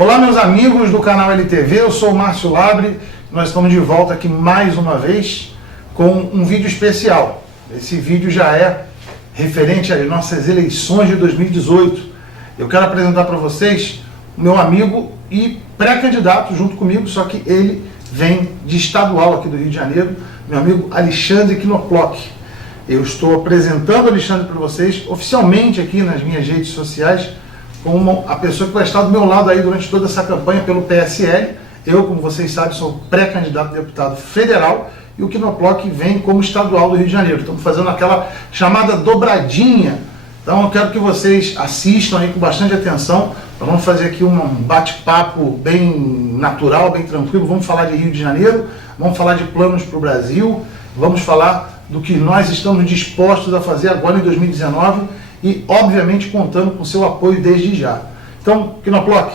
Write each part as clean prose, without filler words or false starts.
Olá, meus amigos do canal LTV, eu sou o Márcio Labre. Nós estamos de volta aqui mais uma vez com um vídeo especial. Esse vídeo já é referente às nossas eleições de 2018. Eu quero apresentar para vocês o meu amigo e pré-candidato junto comigo, só que ele vem de estadual aqui do Rio de Janeiro, meu amigo Alexandre Knoploch. Eu estou apresentando o Alexandre para vocês oficialmente aqui nas minhas redes sociais como a pessoa que vai estar do meu lado aí durante toda essa campanha pelo PSL. Eu, como vocês sabem, sou pré-candidato a deputado federal e o Knoploch vem como estadual do Rio de Janeiro. Estamos fazendo aquela chamada dobradinha. Então eu quero que vocês assistam aí com bastante atenção. Nós vamos fazer aqui um bate-papo bem natural, bem tranquilo. Vamos falar de Rio de Janeiro, vamos falar de planos para o Brasil, vamos falar do que nós estamos dispostos a fazer agora em 2019 e, obviamente, contando com o seu apoio desde já. Então, Knoploch,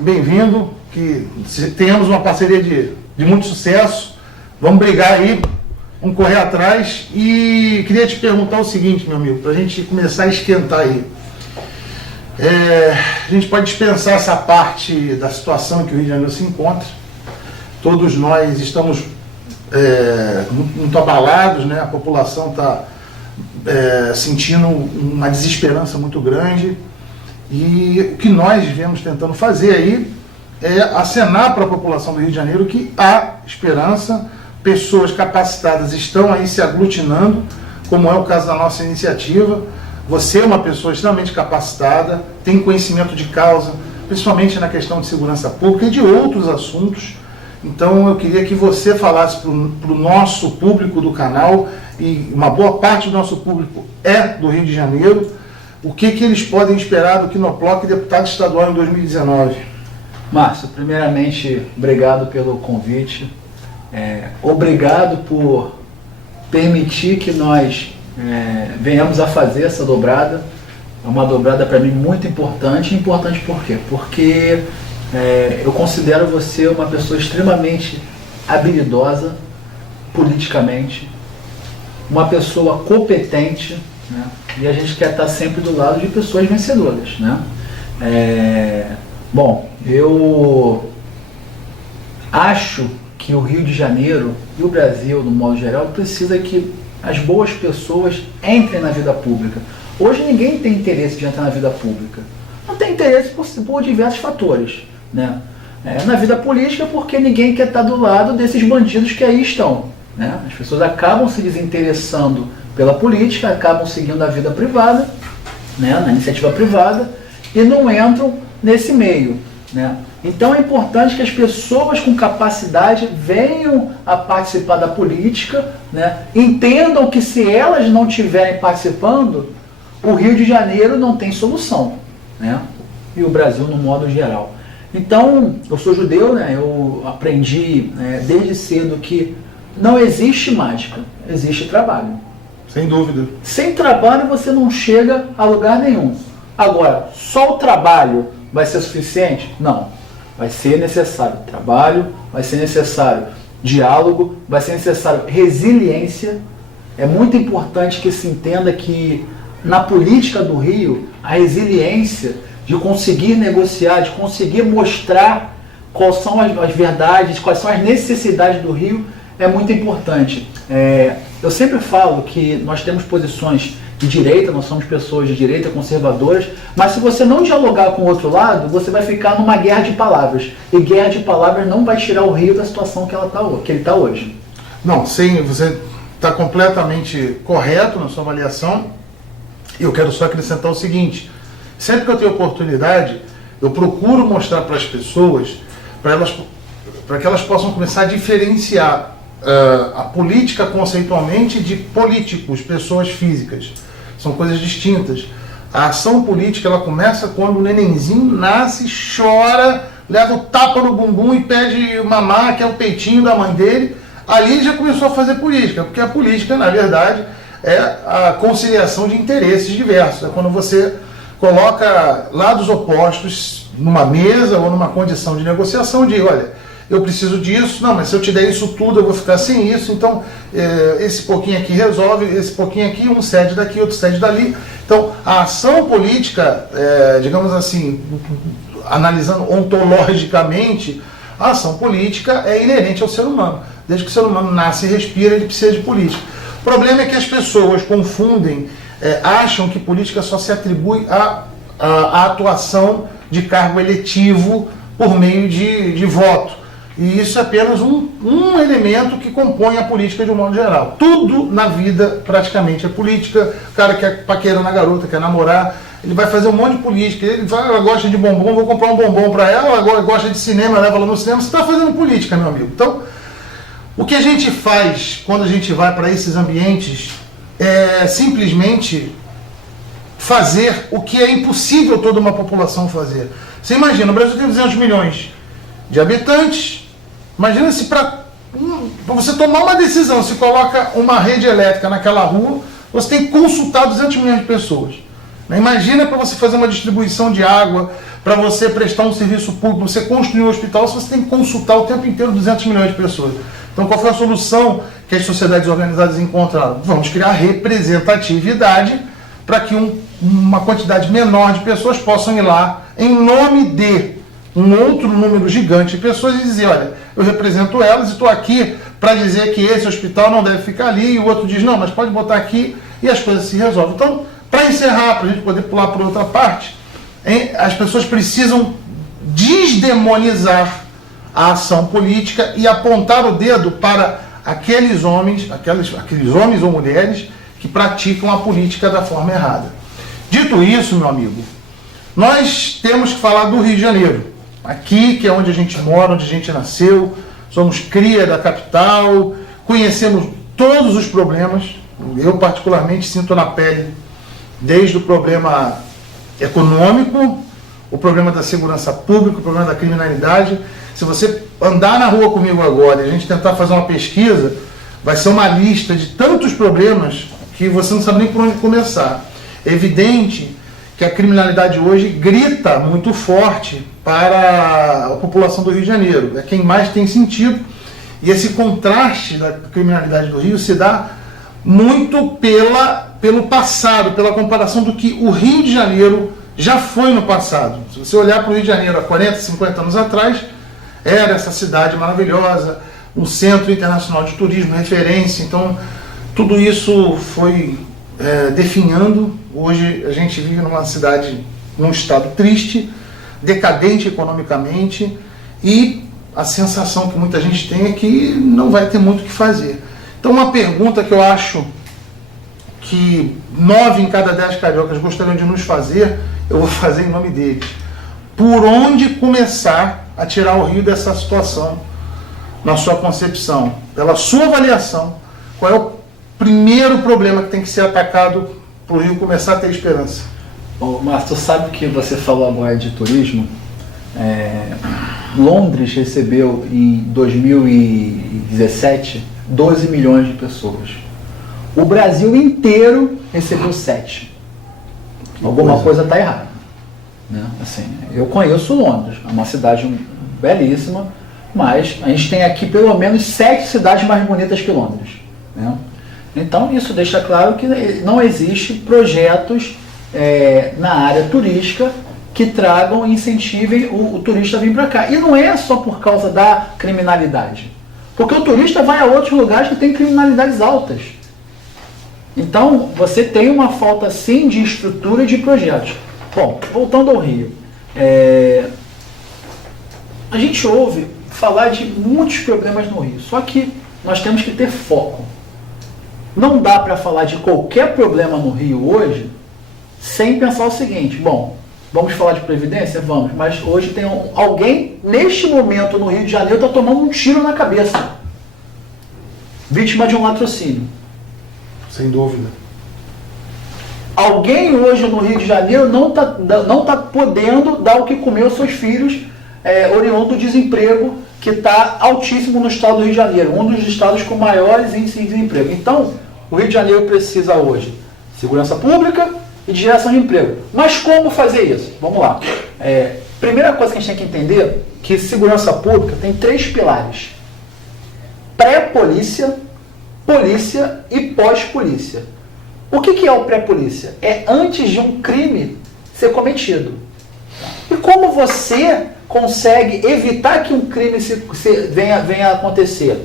bem-vindo, que tenhamos uma parceria de muito sucesso. Vamos brigar aí, vamos correr atrás. E queria te perguntar o seguinte, meu amigo, para a gente começar a esquentar aí. A gente pode dispensar essa parte da situação em que o Rio de Janeiro se encontra. Todos nós estamos muito abalados, né? A população está sentindo uma desesperança muito grande. E o que nós viemos tentando fazer aí é acenar para a população do Rio de Janeiro que há esperança, pessoas capacitadas estão aí se aglutinando, como é o caso da nossa iniciativa. Você é uma pessoa extremamente capacitada, tem conhecimento de causa, principalmente na questão de segurança pública e de outros assuntos. Então eu queria que você falasse para o nosso público do canal, e uma boa parte do nosso público é do Rio de Janeiro, o que eles podem esperar do Knoploch deputado estadual em 2019. Márcio, primeiramente, obrigado pelo convite. Obrigado por permitir que nós venhamos a fazer essa dobrada. É uma dobrada para mim muito importante. Importante por quê? Porque eu considero você uma pessoa extremamente habilidosa politicamente, uma pessoa competente, né? E a gente quer estar sempre do lado de pessoas vencedoras, né? Bom, eu acho que o Rio de Janeiro e o Brasil, no modo geral, precisa que as boas pessoas entrem na vida pública. Hoje ninguém tem interesse de entrar na vida pública. Não tem interesse por diversos fatores, né? Na vida política, porque ninguém quer estar do lado desses bandidos que aí estão, né? As pessoas acabam se desinteressando pela política, acabam seguindo a vida privada, né? Na iniciativa privada, e não entram nesse meio, né? Então é importante que as pessoas com capacidade venham a participar da política, né? Entendam que se elas não estiverem participando, o Rio de Janeiro não tem solução, né? E o Brasil no modo geral. Então, eu sou judeu, né? Eu aprendi desde cedo que não existe mágica, existe trabalho. Sem dúvida. Sem trabalho você não chega a lugar nenhum. Agora, só o trabalho vai ser suficiente? Não. Vai ser necessário trabalho, vai ser necessário diálogo, vai ser necessário resiliência. É muito importante que se entenda que na política do Rio, a resiliência de conseguir negociar, de conseguir mostrar quais são as verdades, quais são as necessidades do Rio, é muito importante. Eu sempre falo que nós temos posições de direita, nós somos pessoas de direita, conservadoras, mas se você não dialogar com o outro lado, você vai ficar numa guerra de palavras. E guerra de palavras não vai tirar o Rio da situação que ele está hoje. Não, sim, você está completamente correto na sua avaliação. Eu quero só acrescentar o seguinte: sempre que eu tenho oportunidade, eu procuro mostrar para as pessoas, para que elas possam começar a diferenciar a política conceitualmente de políticos, pessoas físicas. São coisas distintas. A ação política, ela começa quando o nenenzinho nasce, chora, leva o tapa no bumbum e pede mamar, que é o peitinho da mãe dele. Ali já começou a fazer política, porque a política, na verdade, é a conciliação de interesses diversos. É quando você coloca lados opostos numa mesa ou numa condição de negociação, de olha, eu preciso disso, não, mas se eu te der isso tudo, eu vou ficar sem isso, então esse pouquinho aqui resolve, esse pouquinho aqui, um cede daqui, outro cede dali. Então, a ação política, digamos assim, analisando ontologicamente, a ação política é inerente ao ser humano. Desde que o ser humano nasce e respira, ele precisa de política. O problema é que as pessoas confundem, acham que política só se atribui à atuação de cargo eletivo por meio de voto. E isso é apenas um elemento que compõe a política de um modo geral. Tudo na vida praticamente é política. O cara quer paquerar na garota, quer namorar, ele vai fazer um monte de política. Ela gosta de bombom, vou comprar um bombom para ela. Ela gosta de cinema, leva ela no cinema. Você está fazendo política, meu amigo. Então, o que a gente faz quando a gente vai para esses ambientes é simplesmente fazer o que é impossível toda uma população fazer. Você imagina, o Brasil tem 200 milhões de habitantes. Imagina se para você tomar uma decisão, se coloca uma rede elétrica naquela rua, você tem que consultar 200 milhões de pessoas. Imagina para você fazer uma distribuição de água, para você prestar um serviço público, você construir um hospital, você tem que consultar o tempo inteiro 200 milhões de pessoas. Então qual foi a solução que as sociedades organizadas encontraram? Vamos criar representatividade para que uma quantidade menor de pessoas possam ir lá em nome de um outro número gigante de pessoas e dizer, olha, eu represento elas e estou aqui para dizer que esse hospital não deve ficar ali, e o outro diz, não, mas pode botar aqui, e as coisas se resolvem. Então, para encerrar, para a gente poder pular para outra parte, as pessoas precisam desdemonizar a ação política e apontar o dedo para aqueles homens ou mulheres que praticam a política da forma errada. Dito isso, meu amigo, nós temos que falar do Rio de Janeiro. Aqui, que é onde a gente mora, onde a gente nasceu, somos cria da capital, conhecemos todos os problemas. Eu, particularmente, sinto na pele, desde o problema econômico, o problema da segurança pública, o problema da criminalidade. Se você andar na rua comigo agora e a gente tentar fazer uma pesquisa, vai ser uma lista de tantos problemas que você não sabe nem por onde começar. É evidente que a criminalidade hoje grita muito forte para a população do Rio de Janeiro. É quem mais tem sentido. E esse contraste da criminalidade do Rio se dá muito pelo passado, pela comparação do que o Rio de Janeiro já foi no passado. Se você olhar para o Rio de Janeiro há 40, 50 anos atrás, era essa cidade maravilhosa, um centro internacional de turismo, referência. Então, tudo isso foi definhando. Hoje a gente vive numa cidade, num estado triste, decadente economicamente, e a sensação que muita gente tem é que não vai ter muito o que fazer. Então, uma pergunta que eu acho que 9 em cada 10 cariocas gostariam de nos fazer, eu vou fazer em nome deles. Por onde começar a tirar o Rio dessa situação, na sua concepção? Pela sua avaliação, qual é o primeiro problema que tem que ser atacado para o Rio começar a ter esperança? Márcio, tu sabe que você falou agora de turismo? Londres recebeu em 2017 12 milhões de pessoas. O Brasil inteiro recebeu 7. Alguma coisa está errada. Né? Assim, eu conheço Londres, é uma cidade belíssima, mas a gente tem aqui pelo menos 7 cidades mais bonitas que Londres. Né? Então isso deixa claro que não existe projetos na área turística que tragam e incentivem o turista a vir para cá. E não é só por causa da criminalidade. Porque o turista vai a outros lugares que têm criminalidades altas. Então, você tem uma falta, sim, de estrutura e de projetos. Bom, voltando ao Rio. A gente ouve falar de muitos problemas no Rio, só que nós temos que ter foco. Não dá para falar de qualquer problema no Rio hoje sem pensar o seguinte: bom, vamos falar de Previdência? Vamos, mas hoje tem alguém, neste momento no Rio de Janeiro, está tomando um tiro na cabeça. Vítima de um latrocínio. Sem dúvida. Alguém hoje no Rio de Janeiro não tá podendo dar o que comer aos seus filhos, oriundo do desemprego, que está altíssimo no estado do Rio de Janeiro, um dos estados com maiores índices de desemprego. Então, o Rio de Janeiro precisa hoje de segurança pública e de geração de emprego. Mas como fazer isso? Vamos lá. Primeira coisa que a gente tem que entender é que segurança pública tem 3 pilares: pré-polícia, polícia e pós-polícia. O que é o pré-polícia? É antes de um crime ser cometido. E como você consegue evitar que um crime venha a acontecer?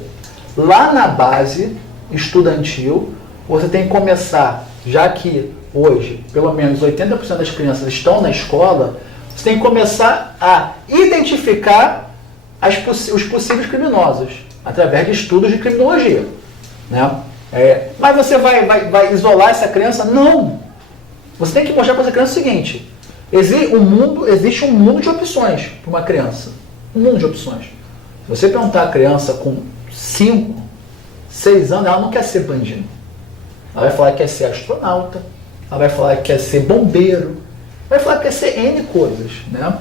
Lá na base estudantil, você tem que começar, já que hoje, pelo menos 80% das crianças estão na escola, você tem que começar a identificar os possíveis criminosos, através de estudos de criminologia. Né? Mas você vai isolar essa criança? Não! Você tem que mostrar para essa criança o seguinte: existe um mundo de opções para uma criança. Um mundo de opções. Se você perguntar a criança com 5, 6 anos, ela não quer ser bandido. Ela vai falar que quer ser astronauta, ela vai falar que quer ser bombeiro, vai falar que quer ser N coisas. Né?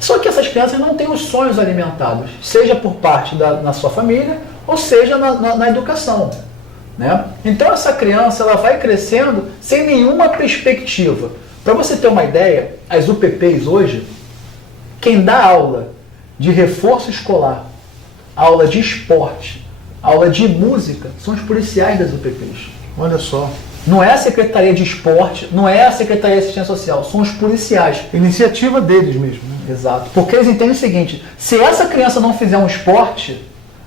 Só que essas crianças não têm os sonhos alimentados, seja por parte na sua família, ou seja na educação. Né? Então essa criança ela vai crescendo sem nenhuma perspectiva. Para você ter uma ideia, as UPPs hoje, quem dá aula de reforço escolar, aula de esporte, aula de música, são os policiais das UPPs. Olha só. Não é a Secretaria de Esporte, não é a Secretaria de Assistência Social, são os policiais. Iniciativa deles mesmo. Né? Exato. Porque eles entendem o seguinte: se essa criança não fizer um esporte,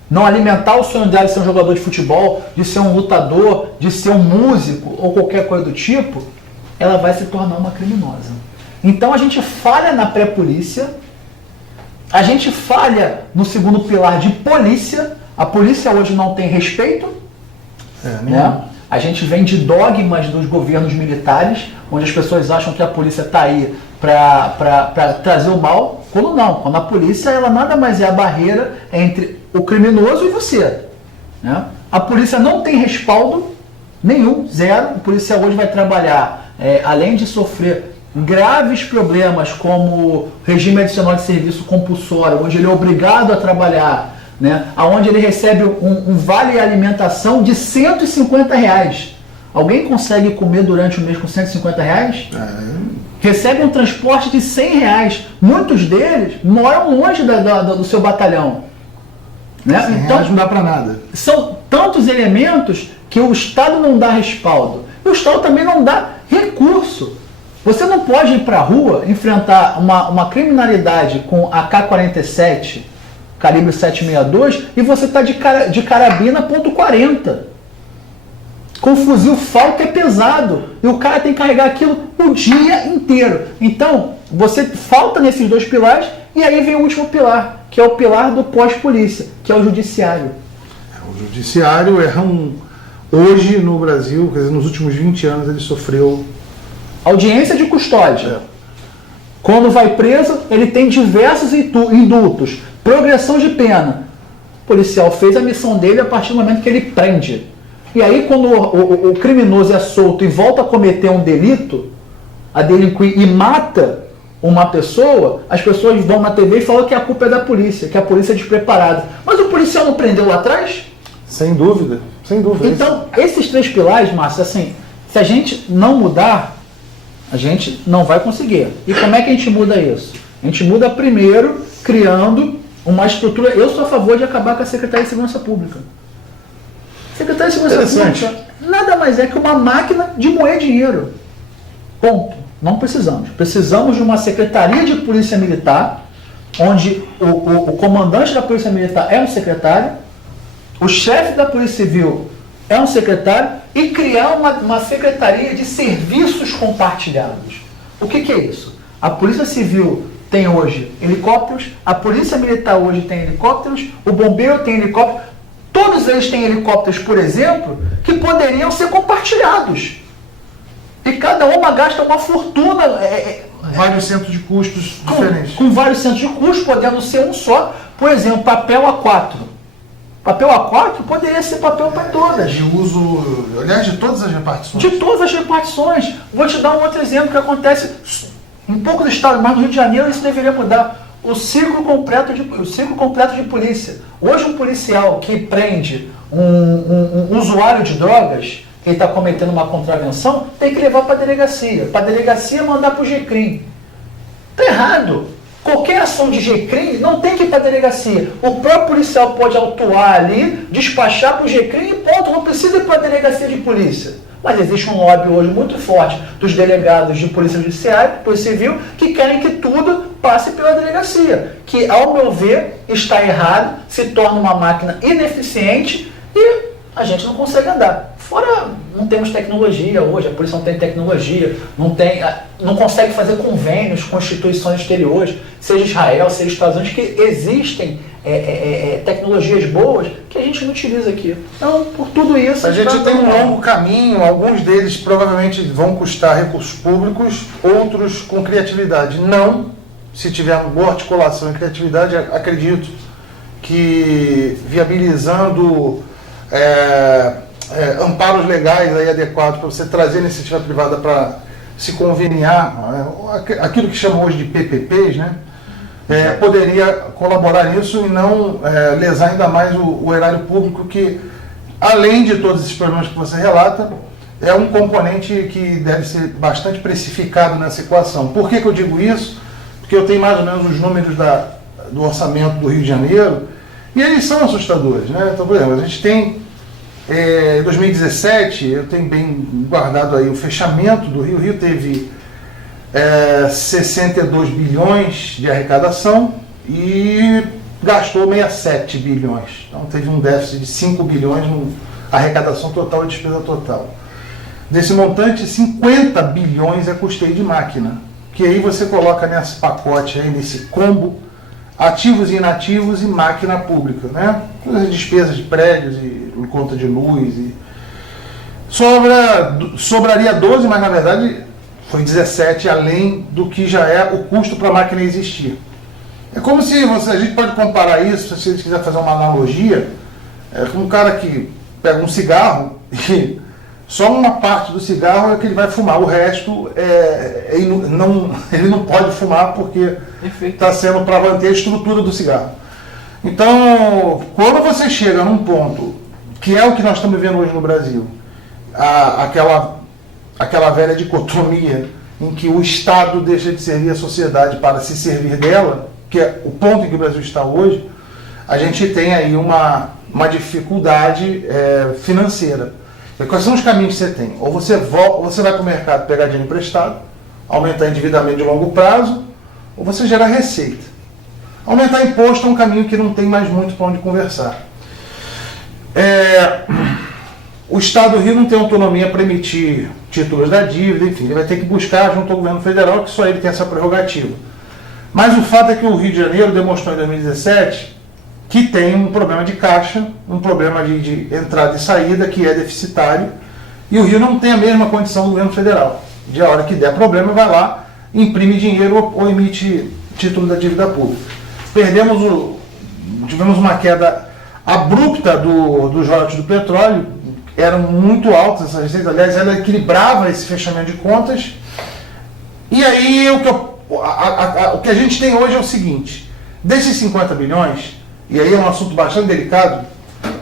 não alimentar o sonho dela de ser um jogador de futebol, de ser um lutador, de ser um músico ou qualquer coisa do tipo, ela vai se tornar uma criminosa. Então a gente falha na pré-polícia, a gente falha no segundo pilar de polícia. A polícia hoje não tem respeito. Né? A gente vem de dogmas dos governos militares, onde as pessoas acham que a polícia está aí para trazer o mal, quando não. Quando a polícia ela nada mais é a barreira entre o criminoso e você. Né? A polícia não tem respaldo nenhum, zero. O policial hoje vai trabalhar, além de sofrer graves problemas como regime adicional de serviço compulsório, onde ele é obrigado a trabalhar, né? Onde ele recebe um vale alimentação de R$150. Alguém consegue comer durante o mês com R$150? Recebe um transporte de R$100. Muitos deles moram longe do seu batalhão. Né? Então não dá para nada. São tantos elementos que o Estado não dá respaldo. E o Estado também não dá recurso. Você não pode ir para a rua enfrentar uma criminalidade com AK-47, calibre 762, e você está de carabina .40. Com fuzil FAL que é pesado. E o cara tem que carregar aquilo o dia inteiro. Então, você falta nesses dois pilares, e aí vem o último pilar, que é o pilar do pós-polícia, que é o judiciário. O judiciário hoje no Brasil, quer dizer, nos últimos 20 anos, ele sofreu audiência de custódia. Quando vai preso, ele tem diversos indultos, progressão de pena. O policial fez a missão dele a partir do momento que ele prende. E aí, quando o criminoso é solto e volta a cometer um delito, a delinquir e mata uma pessoa, as pessoas vão na TV e falam que a culpa é da polícia, que a polícia é despreparada. Mas o policial não prendeu lá atrás? Sem dúvida, sem dúvida. Então, esses 3 pilares, Márcio, assim, se a gente não mudar, a gente não vai conseguir. E como é que a gente muda isso? A gente muda primeiro criando uma estrutura. Eu sou a favor de acabar com a Secretaria de Segurança Pública. Secretaria de Segurança Pública nada mais é que uma máquina de moer dinheiro. Ponto. Não precisamos. Precisamos de uma Secretaria de Polícia Militar, onde o comandante da Polícia Militar é um secretário, o chefe da Polícia Civil é um secretário, e criar uma secretaria de serviços compartilhados. O que é isso? A Polícia Civil tem hoje helicópteros, a Polícia Militar hoje tem helicópteros, o bombeiro tem helicóptero, todos eles têm helicópteros, por exemplo, que poderiam ser compartilhados. E cada uma gasta uma fortuna. Vários centros de custos diferentes. Com vários centros de custos, podendo ser um só. Por exemplo, papel A4. Papel A4 poderia ser papel para todas. De uso, aliás, de todas as repartições. De todas as repartições. Vou te dar um outro exemplo que acontece em poucos estados, mas no Rio de Janeiro isso deveria mudar. O ciclo completo de polícia. Hoje um policial que prende um usuário de drogas, que está cometendo uma contravenção, tem que levar para a delegacia. Para a delegacia mandar para o GCRIM. Está errado. Qualquer ação de GCRIM não tem que ir para a delegacia. O próprio policial pode autuar ali, despachar para o GCRIM e ponto, não precisa ir para a delegacia de polícia. Mas existe um lobby hoje muito forte dos delegados de polícia judiciária, polícia civil, que querem que tudo passe pela delegacia. Que, ao meu ver, está errado, se torna uma máquina ineficiente e a gente não consegue andar. Fora, não temos tecnologia hoje, a polícia não tem tecnologia, não consegue fazer convênios com instituições exteriores, seja Israel, seja Estados Unidos, que existem tecnologias boas que a gente não utiliza aqui. Então, por tudo isso... A gente tem um longo caminho, alguns deles provavelmente vão custar recursos públicos, outros com criatividade. Não, se tiver uma boa articulação e criatividade, acredito que viabilizando amparos legais aí adequados para você trazer a iniciativa privada para se conveniar, aquilo que chamam hoje de PPPs, né? Poderia colaborar nisso e não lesar ainda mais o erário público, que, além de todos esses problemas que você relata, é um componente que deve ser bastante precificado nessa equação. Por que eu digo isso? Porque eu tenho mais ou menos os números do orçamento do Rio de Janeiro e eles são assustadores, né? Então, por exemplo, a gente tem, em 2017, eu tenho bem guardado aí o fechamento do Rio. O Rio teve 62 bilhões de arrecadação e gastou 67 bilhões. Então teve um déficit de 5 bilhões na arrecadação total e despesa total. Desse montante, 50 bilhões é custeio de máquina, que aí você coloca nesse pacote, aí, nesse combo, ativos e inativos e máquina pública, né? As despesas de prédios e conta de luz. Sobraria 12, mas na verdade foi 17, além do que já é o custo para a máquina existir. É como se a gente pode comparar isso, se a gente quiser fazer uma analogia, com um cara que pega um cigarro e só uma parte do cigarro é que ele vai fumar, o resto ele não pode fumar porque está sendo para manter a estrutura do cigarro. Então, quando você chega num ponto, que é o que nós estamos vendo hoje no Brasil, aquela velha dicotomia em que o Estado deixa de servir a sociedade para se servir dela, que é o ponto em que o Brasil está hoje, a gente tem aí uma dificuldade financeira. E quais são os caminhos que você tem? Ou você vai para o mercado pegar dinheiro emprestado, aumentar endividamento de longo prazo, ou você gerar receita. Aumentar imposto é um caminho que não tem mais muito para onde conversar. O Estado do Rio não tem autonomia para emitir títulos da dívida, enfim, ele vai ter que buscar junto ao governo federal, que só ele tem essa prerrogativa. Mas o fato é que o Rio de Janeiro demonstrou em 2017 que tem um problema de caixa, um problema de entrada e saída que é deficitário, e o Rio não tem a mesma condição do governo federal. De a hora que der problema, vai lá, imprime dinheiro ou emite título da dívida pública. Tivemos uma queda abrupta dos royalties do petróleo, eram muito altas essas receitas, aliás, ela equilibrava esse fechamento de contas. E aí o que a gente tem hoje é o seguinte: desses 50 bilhões, e aí é um assunto bastante delicado,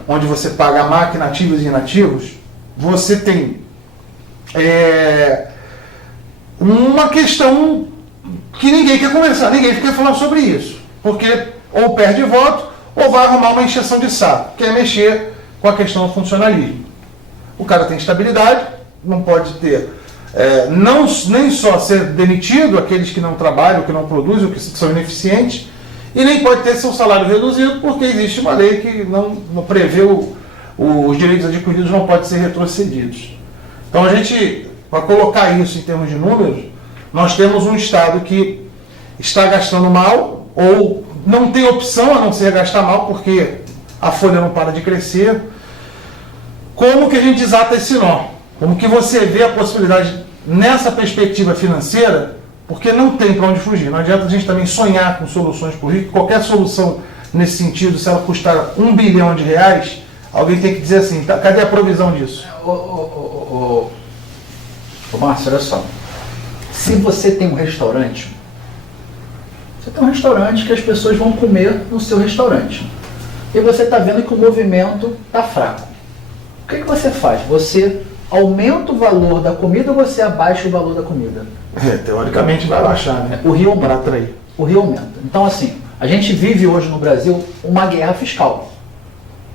onde você paga a máquina, ativos e inativos, você tem uma questão que ninguém quer conversar, ninguém fica falando sobre isso, porque ou perde voto ou vai arrumar uma encheção de saco, que é mexer com a questão do funcionalismo. O cara tem estabilidade, não pode ter, nem só ser demitido aqueles que não trabalham, que não produzem, que são ineficientes, e nem pode ter seu salário reduzido, porque existe uma lei que não prevê os direitos adquiridos não podem ser retrocedidos. Então a gente, para colocar isso em termos de números, nós temos um Estado que está gastando mal, ou não tem opção a não ser gastar mal, porque a folha não para de crescer. Como que a gente desata esse nó? Como que você vê a possibilidade nessa perspectiva financeira? Porque não tem para onde fugir. Não adianta a gente também sonhar com soluções para o Rio. Qualquer solução nesse sentido, se ela custar R$1 bilhão, alguém tem que dizer assim, cadê a provisão disso? Márcio, olha só. Se você tem um restaurante, que as pessoas vão comer no seu restaurante. E você está vendo que o movimento está fraco. O que você faz? Você aumenta o valor da comida ou você abaixa o valor da comida? Teoricamente vai baixar, né? O Rio para atrair. o Rio aumenta. Então, assim, a gente vive hoje no Brasil uma guerra fiscal.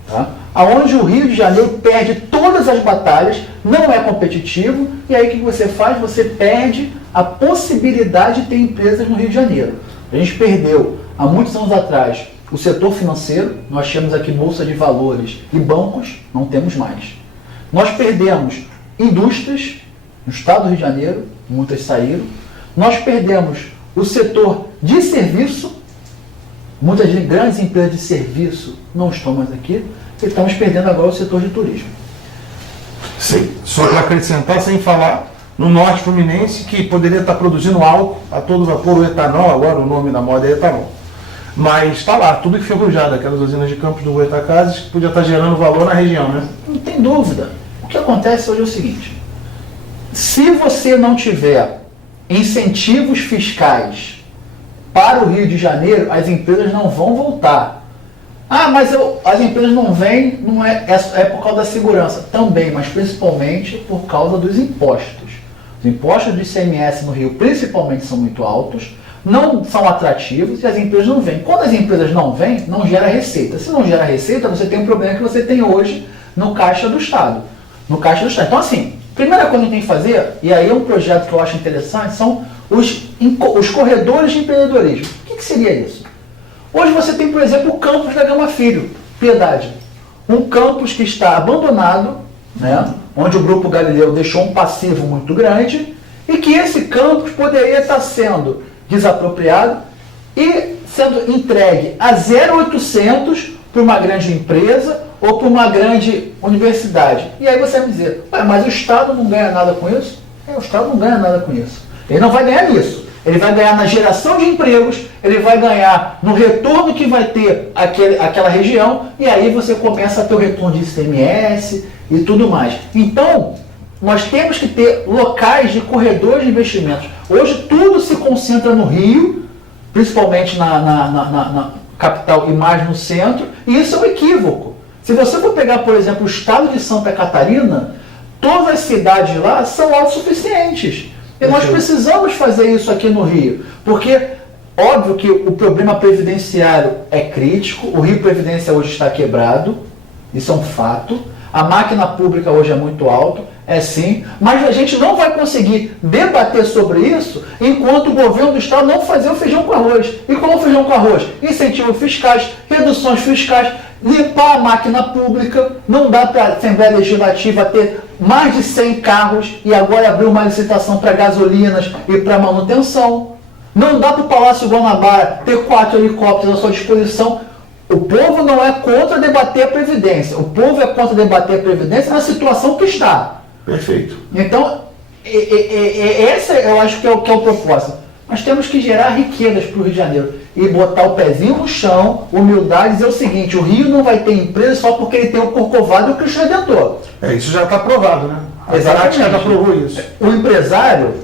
Tá? Onde o Rio de Janeiro perde todas as batalhas, não é competitivo, e aí o que você faz? Você perde a possibilidade de ter empresas no Rio de Janeiro. A gente perdeu, há muitos anos atrás, o setor financeiro, nós tínhamos aqui bolsa de valores e bancos, não temos mais. Nós perdemos indústrias no estado do Rio de Janeiro, muitas saíram. Nós perdemos o setor de serviço, muitas grandes empresas de serviço não estão mais aqui, e estamos perdendo agora o setor de turismo. Sim, só para acrescentar, sem falar no norte fluminense, que poderia estar produzindo álcool a todo vapor, o etanol, agora o nome da moda é etanol. Mas está lá, tudo enferrujado, aquelas usinas de Campos do Goytacazes, que podia estar gerando valor na região, né? Não tem dúvida. O que acontece hoje é o seguinte: se você não tiver incentivos fiscais para o Rio de Janeiro, as empresas não vão voltar. Ah, mas as empresas não vêm, não é por causa da segurança. Também, mas principalmente por causa dos impostos. Os impostos do ICMS no Rio, principalmente, são muito altos, não são atrativos e as empresas não vêm. Quando as empresas não vêm, não gera receita. Se não gera receita, você tem um problema que você tem hoje no Caixa do Estado. No Caixa do Estado. Então, assim, primeira coisa que tem que fazer, e aí é um projeto que eu acho interessante, são os corredores de empreendedorismo. O que seria isso? Hoje você tem, por exemplo, o campus da Gama Filho, Piedade. Um campus que está abandonado, né, onde o Grupo Galileu deixou um passivo muito grande, e que esse campus poderia estar sendo desapropriado e sendo entregue a 0,800 para uma grande empresa ou para uma grande universidade. E aí você vai me dizer, mas o Estado não ganha nada com isso? O Estado não ganha nada com isso. Ele não vai ganhar nisso. Ele vai ganhar na geração de empregos, ele vai ganhar no retorno que vai ter aquela região, e aí você começa a ter o retorno de ICMS e tudo mais. Então, nós temos que ter locais de corredores de investimentos. Hoje tudo se concentra no Rio, principalmente na capital e mais no centro, e isso é um equívoco. Se você for pegar, por exemplo, o estado de Santa Catarina, todas as cidades lá são autossuficientes. E nós precisamos fazer isso aqui no Rio, porque óbvio que o problema previdenciário é crítico, o Rio Previdência hoje está quebrado, isso é um fato, a máquina pública hoje é muito alta, é sim, mas a gente não vai conseguir debater sobre isso enquanto o governo do Estado não fazer o feijão com arroz. E qual é o feijão com arroz? Incentivos fiscais, reduções fiscais, limpar a máquina pública. Não dá para a Assembleia Legislativa ter mais de 100 carros e agora abrir uma licitação para gasolinas e para manutenção. Não dá para o Palácio Guanabara ter 4 helicópteros à sua disposição. O povo não é contra debater a Previdência. O povo é contra debater a Previdência na situação que está. Perfeito. Então, essa eu acho que é o propósito. Nós temos que gerar riquezas para o Rio de Janeiro e botar o pezinho no chão, humildade, e dizer o seguinte: o Rio não vai ter empresa só porque ele tem o Corcovado e o Cristo Redentor. Isso já está provado, né? Exatamente. Já provou isso. O empresário,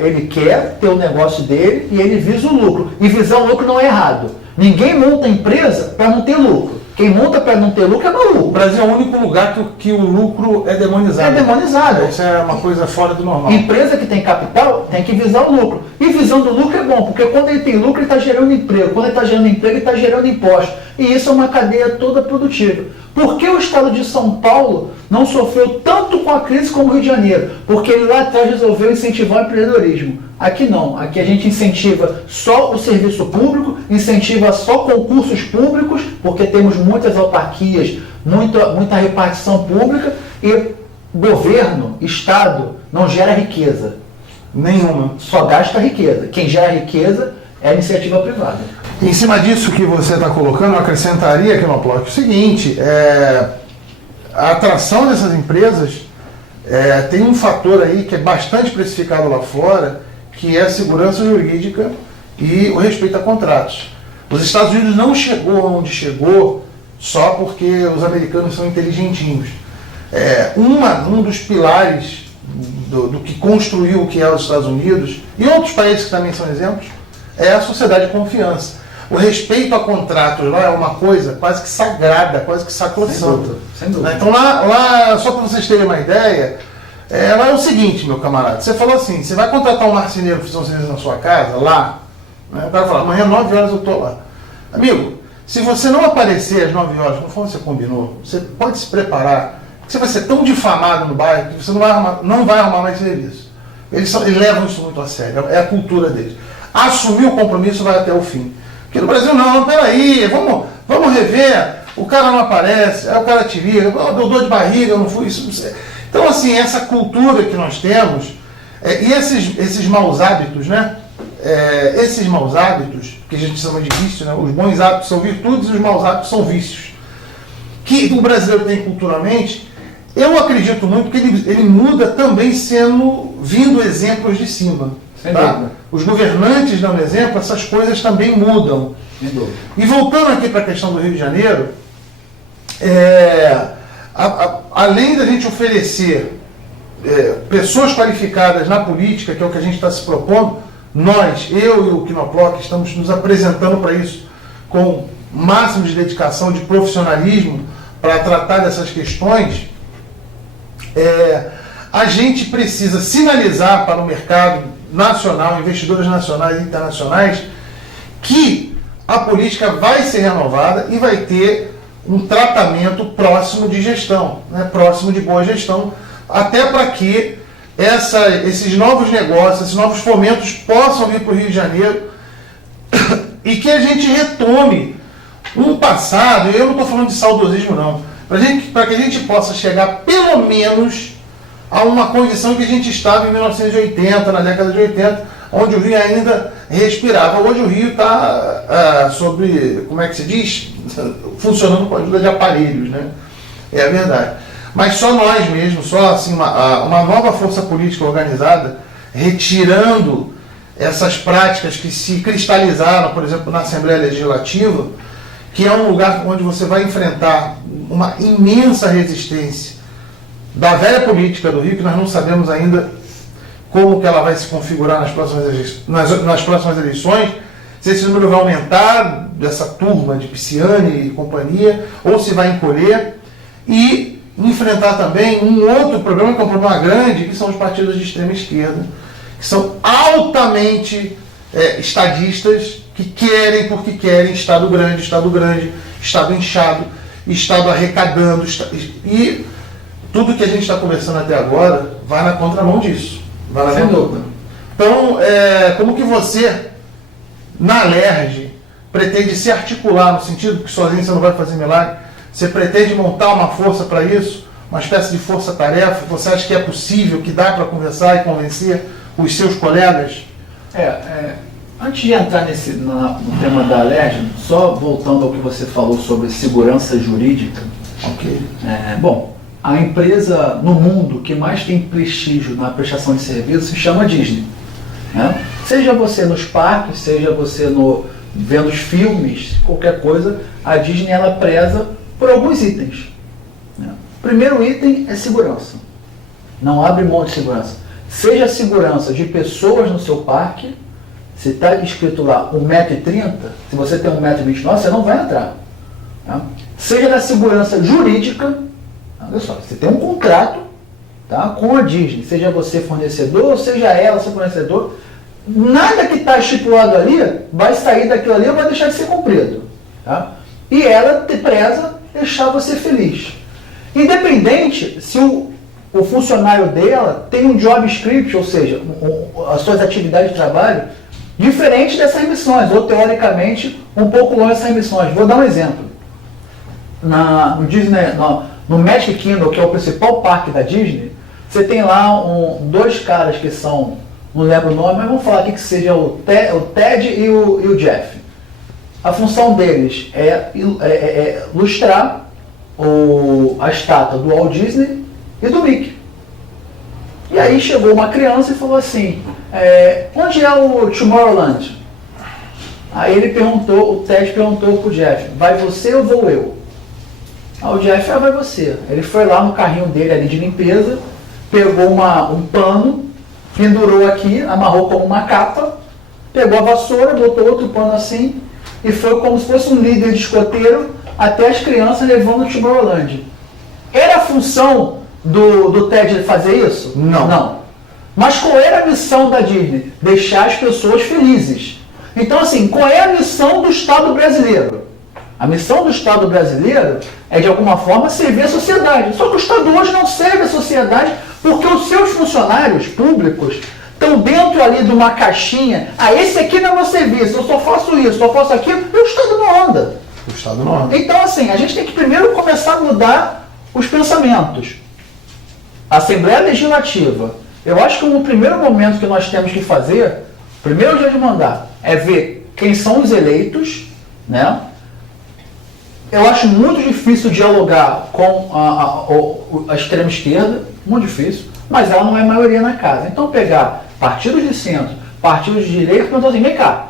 ele quer ter o negócio dele e ele visa o lucro. E visar o lucro não é errado. Ninguém monta empresa para não ter lucro. Quem monta para não ter lucro é maluco. O Brasil é o único lugar que o lucro é demonizado. É demonizado. Isso é uma coisa fora do normal. Empresa que tem capital tem que visar o lucro. E visando o lucro é bom, porque quando ele tem lucro, ele está gerando emprego. Quando ele está gerando emprego, ele está gerando imposto. E isso é uma cadeia toda produtiva. Por que o estado de São Paulo não sofreu tanto com a crise como o Rio de Janeiro? Porque ele lá atrás resolveu incentivar o empreendedorismo. Aqui não. Aqui a gente incentiva só o serviço público, incentiva só concursos públicos, porque temos muitas autarquias, muita repartição pública, e governo, Estado, não gera riqueza. Nenhuma. Só gasta riqueza. Quem gera riqueza é a iniciativa privada. Em cima disso que você está colocando, eu acrescentaria aqui no bloco o seguinte: a atração dessas empresas tem um fator aí que é bastante precificado lá fora, que é a segurança jurídica e o respeito a contratos. Os Estados Unidos não chegou onde chegou só porque os americanos são inteligentinhos. Um dos pilares do que construiu o que é os Estados Unidos, e outros países que também são exemplos, é a sociedade de confiança. O respeito a contratos lá é uma coisa quase que sagrada, quase que sacrossanta. Sem dúvida. Então lá, só para vocês terem uma ideia, lá é o seguinte, meu camarada, você falou assim, você vai contratar um marceneiro para fazer um serviço na sua casa, lá, Né? O cara fala, amanhã 9 horas eu estou lá. Amigo, se você não aparecer às 9 horas, conforme você combinou, você pode se preparar, porque você vai ser tão difamado no bairro que você não vai arrumar mais serviço. Eles levam isso muito a sério, é a cultura deles. Assumir o compromisso vai até o fim. Porque no Brasil, não, peraí, vamos rever, o cara não aparece, aí o cara te liga, eu dor de barriga, eu não fui, isso não sei. Então, assim, essa cultura que nós temos, e esses maus hábitos, né? Esses maus hábitos, que a gente chama de vício, né? Os bons hábitos são virtudes e os maus hábitos são vícios, que o brasileiro tem culturalmente. Eu acredito muito que ele muda também vindo exemplos de cima. Tá? Os governantes dando exemplo, essas coisas também mudam. E voltando aqui para a questão do Rio de Janeiro, além da gente oferecer pessoas qualificadas na política, que é o que a gente está se propondo, eu e o Quinoclock estamos nos apresentando para isso com máximo de dedicação, de profissionalismo para tratar dessas questões. A gente precisa sinalizar para o mercado nacional, investidores nacionais e internacionais, que a política vai ser renovada e vai ter um tratamento próximo de gestão, né? Próximo de boa gestão, até para que esses novos negócios, esses novos fomentos possam vir para o Rio de Janeiro e que a gente retome um passado, eu não estou falando de saudosismo não, para que a gente possa chegar pelo menos a uma condição que a gente estava em 1980, na década de 80, onde o Rio ainda respirava. Hoje o Rio está como é que se diz? Funcionando com a ajuda de aparelhos, né? É a verdade. Mas só nós mesmos, só assim, uma nova força política organizada, retirando essas práticas que se cristalizaram, por exemplo, na Assembleia Legislativa, que é um lugar onde você vai enfrentar uma imensa resistência da velha política do Rio, que nós não sabemos ainda como que ela vai se configurar nas próximas eleições, se esse número vai aumentar dessa turma de Pisciani e companhia, ou se vai encolher, e enfrentar também um outro problema, que é um problema grande, que são os partidos de extrema esquerda, que são altamente estadistas, que querem, porque querem, Estado grande, Estado inchado, Estado arrecadando, e tudo que a gente está conversando até agora vai na contramão disso. Sem dúvida. Então, como que você, na Alerj, pretende se articular, no sentido que sozinho você não vai fazer milagre, você pretende montar uma força para isso, uma espécie de força-tarefa? Você acha que é possível, que dá para conversar e convencer os seus colegas? Antes de entrar no tema da Alerj, só voltando ao que você falou sobre segurança jurídica. Ok. Bom, a empresa no mundo que mais tem prestígio na prestação de serviço se chama Disney. Né? Seja você nos parques, seja você vendo os filmes, qualquer coisa, a Disney ela preza por alguns itens. Né? O primeiro item é segurança. Não abre mão de segurança. Seja a segurança de pessoas no seu parque, se está escrito lá 1,30 m, se você tem 1,29 m, você não vai entrar. Tá? Seja da segurança jurídica. Olha só, você tem um contrato, tá, com a Disney, seja você fornecedor, seja ela seu fornecedor, nada que está estipulado ali vai sair daquilo ali ou vai deixar de ser cumprido. Tá? E ela te preza deixar você feliz. Independente se o funcionário dela tem um job script, ou seja, as suas atividades de trabalho, diferente dessas missões, ou teoricamente um pouco longe dessas missões. Vou dar um exemplo. No Disney... No Magic Kingdom, que é o principal parque da Disney, você tem lá dois caras que são, não lembro o nome, mas vamos falar aqui que seja o Ted e o Jeff. A função deles é ilustrar a estátua do Walt Disney e do Mickey. E aí chegou uma criança e falou assim, onde é o Tomorrowland? Aí o Ted perguntou pro Jeff, vai você ou vou eu? Aí o Jeff, vai você. Ele foi lá no carrinho dele ali de limpeza, pegou um pano, pendurou aqui, amarrou como uma capa, pegou a vassoura, botou outro pano assim, e foi como se fosse um líder de escoteiro até as crianças levando o Tomorrowland. Era a função do Ted fazer isso? Não. Mas qual era a missão da Disney? Deixar as pessoas felizes. Então, assim, qual é a missão do Estado brasileiro? A missão do Estado brasileiro é, de alguma forma, servir a sociedade. Só que o Estado hoje não serve a sociedade porque os seus funcionários públicos estão dentro ali de uma caixinha. Ah, esse aqui não é meu serviço, eu só faço isso, só faço aquilo, e o Estado não anda. O Estado não anda. Então, assim, a gente tem que primeiro começar a mudar os pensamentos. A Assembleia Legislativa, eu acho que o primeiro momento que nós temos que fazer, primeiro dia de mandato, é ver quem são os eleitos, né? Eu acho muito difícil dialogar com a extrema esquerda, muito difícil, mas ela não é maioria na casa. Então pegar partidos de centro, partidos de direita, e perguntar assim, vem cá,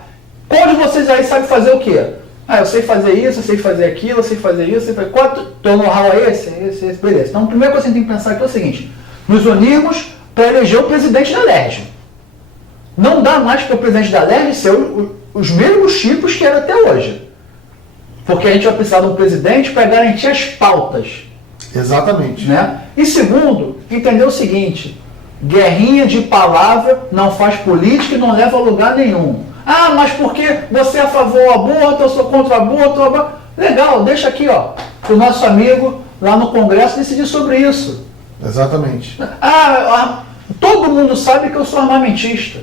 qual de vocês aí sabe fazer o quê? Ah, eu sei fazer isso, eu sei fazer aquilo, eu sei fazer isso, eu sei fazer... Qual teu know-how é esse? Esse, beleza. Então a primeira coisa que a gente tem que pensar aqui é o seguinte, nos unirmos para eleger o presidente da LERJ. Não dá mais para o presidente da LERJ ser os mesmos tipos que era até hoje. Porque a gente vai precisar de um presidente para garantir as pautas. Exatamente. Né? E segundo, entender o seguinte, guerrinha de palavra não faz política e não leva a lugar nenhum. Ah, mas porque você é a favor do aborto, eu sou contra o aborto. Legal, deixa aqui, ó, o nosso amigo lá no Congresso decidir sobre isso. Exatamente. Todo mundo sabe que eu sou armamentista.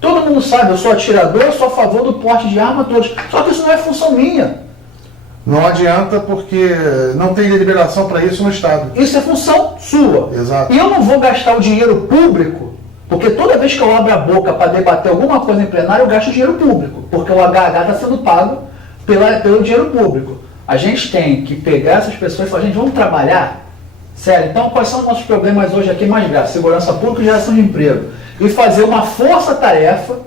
Todo mundo sabe, eu sou atirador, eu sou a favor do porte de arma a todos. Só que isso não é função minha. Não adianta porque não tem deliberação para isso no Estado. Isso é função sua. Exato. E eu não vou gastar o dinheiro público, porque toda vez que eu abro a boca para debater alguma coisa em plenário, eu gasto dinheiro público, porque o HH está sendo pago pelo dinheiro público. A gente tem que pegar essas pessoas e falar, gente, vamos trabalhar? Sério, então quais são os nossos problemas hoje aqui mais graves? Segurança pública e geração de emprego. E fazer uma força-tarefa,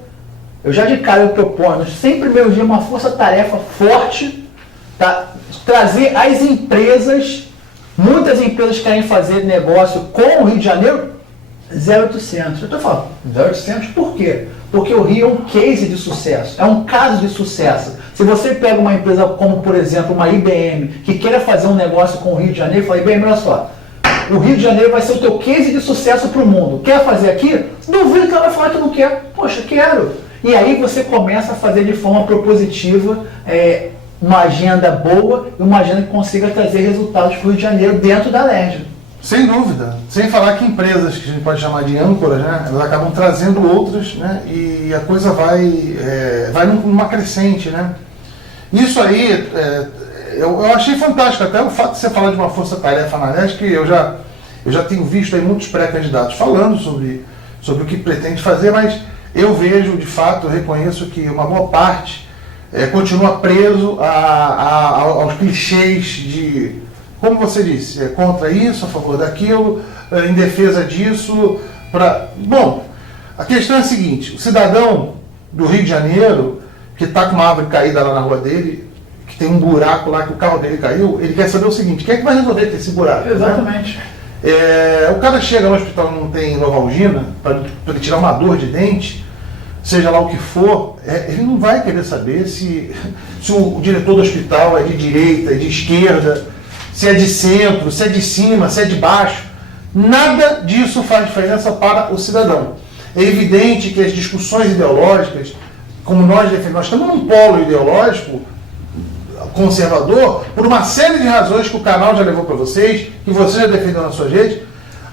eu já de cara eu proponho, sempre meu dia uma força-tarefa forte, tá? Trazer as empresas, muitas empresas querem fazer negócio com o Rio de Janeiro, 0800. Eu estou falando 0800 por quê? Porque o Rio é um case de sucesso, é um caso de sucesso. Se você pega uma empresa como, por exemplo, uma IBM, que queira fazer um negócio com o Rio de Janeiro, fala, IBM, olha só, o Rio de Janeiro vai ser o teu case de sucesso para o mundo. Quer fazer aqui? Duvido que ela vai falar que não quer. Poxa, quero. E aí você começa a fazer de forma propositiva uma agenda boa e uma agenda que consiga trazer resultados para o Rio de Janeiro dentro da LERJ. Sem dúvida. Sem falar que empresas que a gente pode chamar de âncoras, né, elas acabam trazendo outras, né, e a coisa vai numa crescente, né. Isso aí, eu achei fantástico, até o fato de você falar de uma força-tarefa na LERJ, que eu já tenho visto aí muitos pré-candidatos falando sobre o que pretende fazer, mas eu vejo, de fato, eu reconheço que uma boa parte continua preso aos clichês de, como você disse, contra isso, a favor daquilo, em defesa disso. Bom, a questão é a seguinte, o cidadão do Rio de Janeiro, que está com uma árvore caída lá na rua dele, que tem um buraco lá que o carro dele caiu, ele quer saber o seguinte, quem é que vai resolver ter esse buraco? Exatamente. Né? O cara chega no hospital e não tem Novalgina, para ele tirar uma dor de dente, seja lá o que for, ele não vai querer saber se o diretor do hospital é de direita, é de esquerda, se é de centro, se é de cima, se é de baixo. Nada disso faz diferença para o cidadão. É evidente que as discussões ideológicas, como nós defendemos, nós estamos num polo ideológico conservador, por uma série de razões que o canal já levou para vocês, que você já defendeu nas suas redes,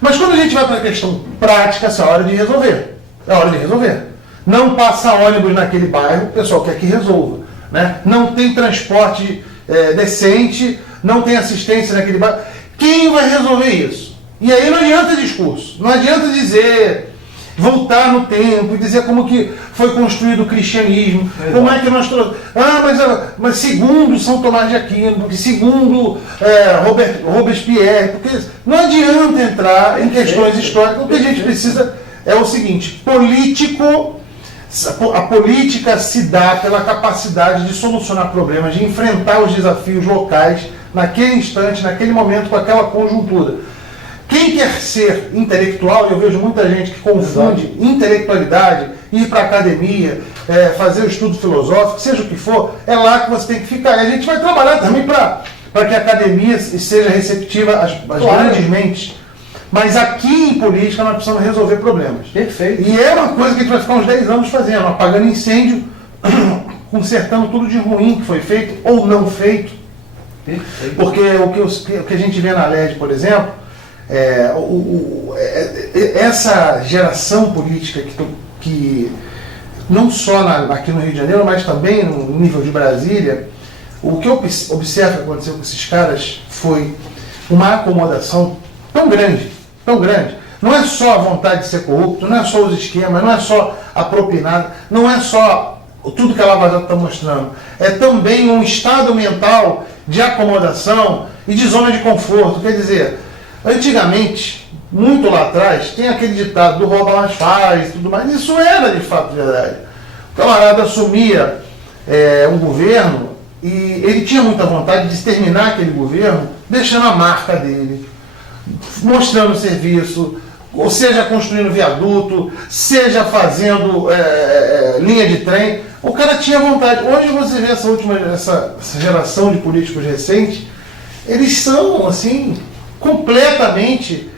mas quando a gente vai para a questão prática, essa é a hora de resolver. É a hora de resolver. Não passa ônibus naquele bairro, o pessoal quer que resolva. Né? Não tem transporte decente, não tem assistência naquele bairro. Quem vai resolver isso? E aí não adianta discurso, não adianta dizer, voltar no tempo e dizer como que foi construído o cristianismo, como é que nós trouxemos. Mas segundo São Tomás de Aquino, porque segundo Robespierre, porque não adianta entrar em questões históricas. O que a gente precisa é o seguinte, a política se dá pela capacidade de solucionar problemas, de enfrentar os desafios locais naquele instante, naquele momento, com aquela conjuntura. Quem quer ser intelectual, eu vejo muita gente que confunde intelectualidade, ir para a academia, fazer o estudo filosófico, seja o que for, é lá que você tem que ficar. E a gente vai trabalhar também para que a academia seja receptiva às grandes mentes. Mas aqui em política nós precisamos resolver problemas. Perfeito. E é uma coisa que a gente vai ficar uns 10 anos fazendo, apagando incêndio consertando tudo de ruim que foi feito ou não feito. Porque o que a gente vê na LED, por exemplo, essa geração política que não só aqui no Rio de Janeiro, mas também no nível de Brasília, o que eu observo que aconteceu com esses caras foi uma acomodação tão grande, tão grande. Não é só a vontade de ser corrupto, não é só os esquemas, não é só a propinada, não é só tudo que a Lava Jato está mostrando. É também um estado mental de acomodação e de zona de conforto. Quer dizer, antigamente, muito lá atrás, tem aquele ditado do rouba mais faz e tudo mais. Isso era de fato verdade. O camarada assumia um governo e ele tinha muita vontade de exterminar aquele governo, deixando a marca dele, mostrando serviço, ou seja, construindo viaduto, seja fazendo linha de trem. O cara tinha vontade. Hoje você vê essa geração de políticos recentes, eles são, assim, completamente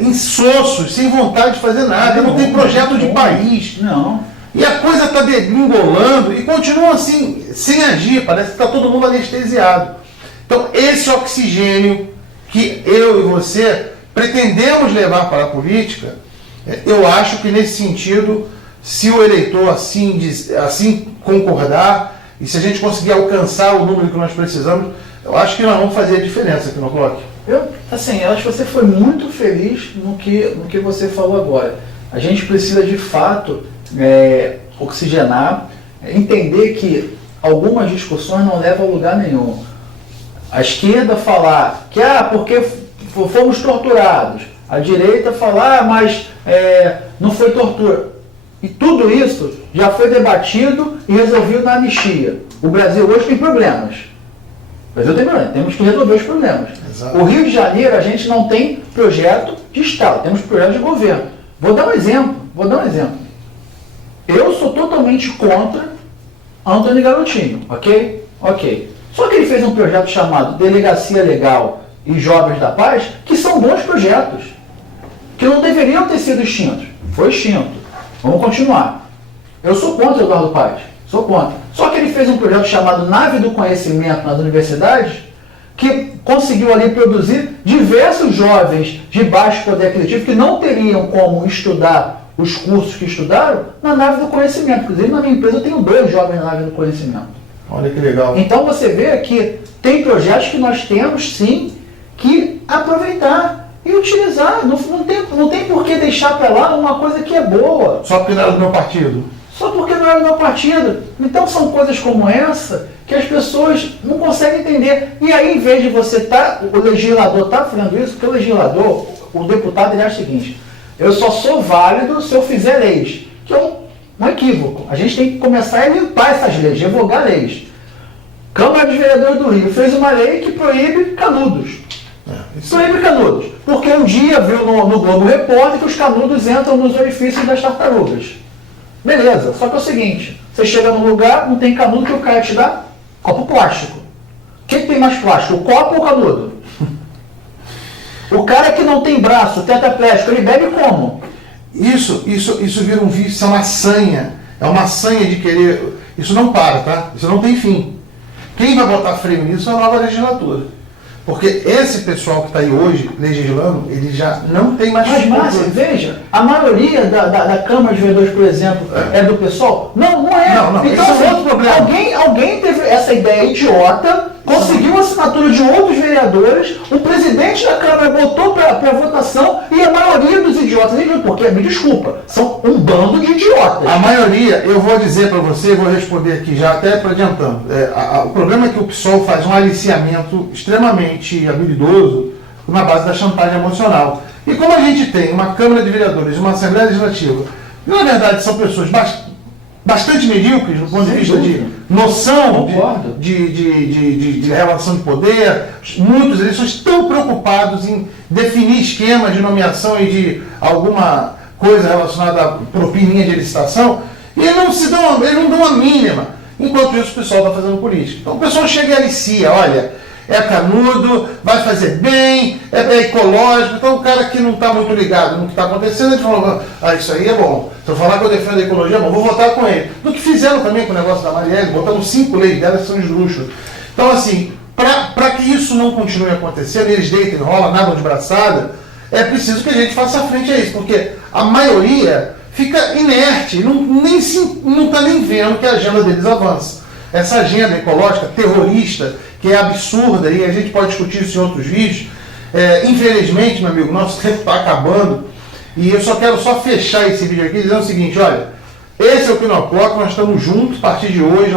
insossos, sem vontade de fazer nada, não tem projeto de país. Não. E a coisa está degringolando e continua assim, sem agir, parece que está todo mundo anestesiado. Então, esse oxigênio que eu e você pretendemos levar para a política, eu acho que nesse sentido, se o eleitor assim concordar, e se a gente conseguir alcançar o número que nós precisamos, eu acho que nós vamos fazer a diferença aqui no bloco. Eu acho que você foi muito feliz no que você falou agora. A gente precisa de fato oxigenar, entender que algumas discussões não levam a lugar nenhum. A esquerda falar que porque fomos torturados, a direita falar mas não foi tortura. E tudo isso já foi debatido e resolvido na anistia. O Brasil hoje tem problemas. O Brasil tem problemas, temos que resolver os problemas. Exato. O Rio de Janeiro, a gente não tem projeto de Estado, temos projeto de governo. Vou dar um exemplo. Eu sou totalmente contra Antônio Garotinho, ok? Ok. Só que ele fez um projeto chamado Delegacia Legal e Jovens da Paz, que são bons projetos, que não deveriam ter sido extintos. Foi extinto. Vamos continuar. Eu sou contra Eduardo Paes, sou contra. Só que ele fez um projeto chamado Nave do Conhecimento nas universidades, que conseguiu ali produzir diversos jovens de baixo poder aquisitivo que não teriam como estudar os cursos que estudaram na Nave do Conhecimento. Inclusive, na minha empresa eu tenho 2 jovens na Nave do Conhecimento. Olha que legal. Então você vê que tem projetos que nós temos sim que aproveitar e utilizar. Não tem por que deixar para lá uma coisa que é boa. Só porque não era do meu partido. Só porque não era do meu partido. Então são coisas como essa que as pessoas não conseguem entender. E aí, em vez de você o legislador está falando isso, porque o legislador, o deputado, ele acha o seguinte: eu só sou válido se eu fizer leis. Que é um equívoco. A gente tem que começar a limpar essas leis, revogar leis. Câmara dos Vereadores do Rio fez uma lei que proíbe canudos. Proíbe canudos. Porque um dia viu no Globo Repórter que os canudos entram nos orifícios das tartarugas. Beleza, só que é o seguinte: você chega num lugar, não tem canudo, que o cara te dá copo plástico. O que tem mais plástico, o copo ou o canudo? O cara que não tem braço, tetraplégico, ele bebe como? Isso vira um vício, isso é uma sanha. É uma sanha de querer. Isso não para, tá? Isso não tem fim. Quem vai botar freio nisso é a nova legislatura. Porque esse pessoal que está aí hoje legislando, ele já não tem mais... Mas, Márcio, veja, a maioria da Câmara de Vereadores, por exemplo, é do PSOL? Não é. Não. Então, esse é outro problema. Alguém teve essa ideia idiota, conseguiu a assinatura de outros vereadores, o presidente da Câmara botou para votação e a maioria dos idiotas, porque, me desculpa, são um bando de idiotas. A maioria, eu vou dizer para você, vou responder aqui já até adiantando. O problema é que o PSOL faz um aliciamento extremamente habilidoso na base da chantagem emocional. E como a gente tem uma Câmara de Vereadores e uma Assembleia Legislativa, que na verdade são pessoas bastante medíocres do ponto de vista de noção de relação de poder, muitos eles estão preocupados em definir esquemas de nomeação e de alguma coisa relacionada à propininha de licitação, e eles não dão a mínima. Enquanto isso, o pessoal está fazendo política. Então o pessoal chega e alicia: olha, é canudo, vai fazer bem, é ecológico. Então o cara que não está muito ligado no que está acontecendo, ele falou, isso aí é bom. Se eu falar que eu defendo a ecologia, é bom, vou votar com ele. Do que fizeram também com o negócio da Marielle, botamos 5 leis delas que são esdrúxulas. Então assim, para que isso não continue acontecendo, eles deitam e rolam, nadam de braçada, é preciso que a gente faça frente a isso, porque a maioria fica inerte, não está nem vendo que a agenda deles avança. Essa agenda ecológica terrorista, que é absurda, e a gente pode discutir isso em outros vídeos, infelizmente, meu amigo, nosso tempo está acabando, e eu só quero fechar esse vídeo aqui dizendo o seguinte, olha, esse é o Pinoclock, nós estamos juntos a partir de hoje,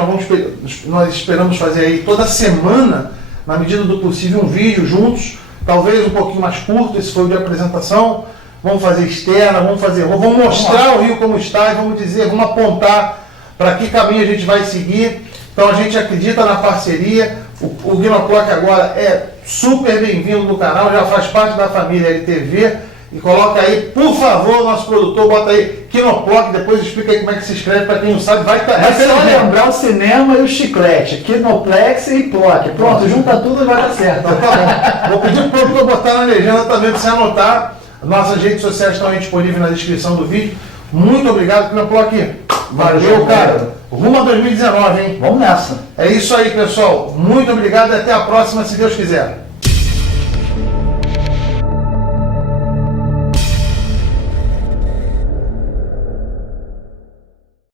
nós esperamos fazer aí toda semana, na medida do possível, um vídeo juntos, talvez um pouquinho mais curto, esse foi o de apresentação, vamos fazer externa, vamos mostrar o Rio como está e vamos apontar para que caminho a gente vai seguir. Então a gente acredita na parceria, o Guinoclock agora é super bem-vindo no canal, já faz parte da família LTV, e coloca aí, por favor, nosso produtor, bota aí Guinoclock, depois explica aí como é que se escreve, para quem não sabe, vai estar... É só lembrar o cinema e o chiclete, Kinoplex e Plock. Pronto, junta tudo e vai dar certo. Então, tá bom. Vou pedir para o produtor botar na legenda também, para você anotar. Nossas redes sociais estão aí disponíveis na descrição do vídeo. Muito obrigado, Pinoclock. Valeu, cara. Rumo a 2019, hein? Vamos nessa. É isso aí, pessoal. Muito obrigado e até a próxima, se Deus quiser.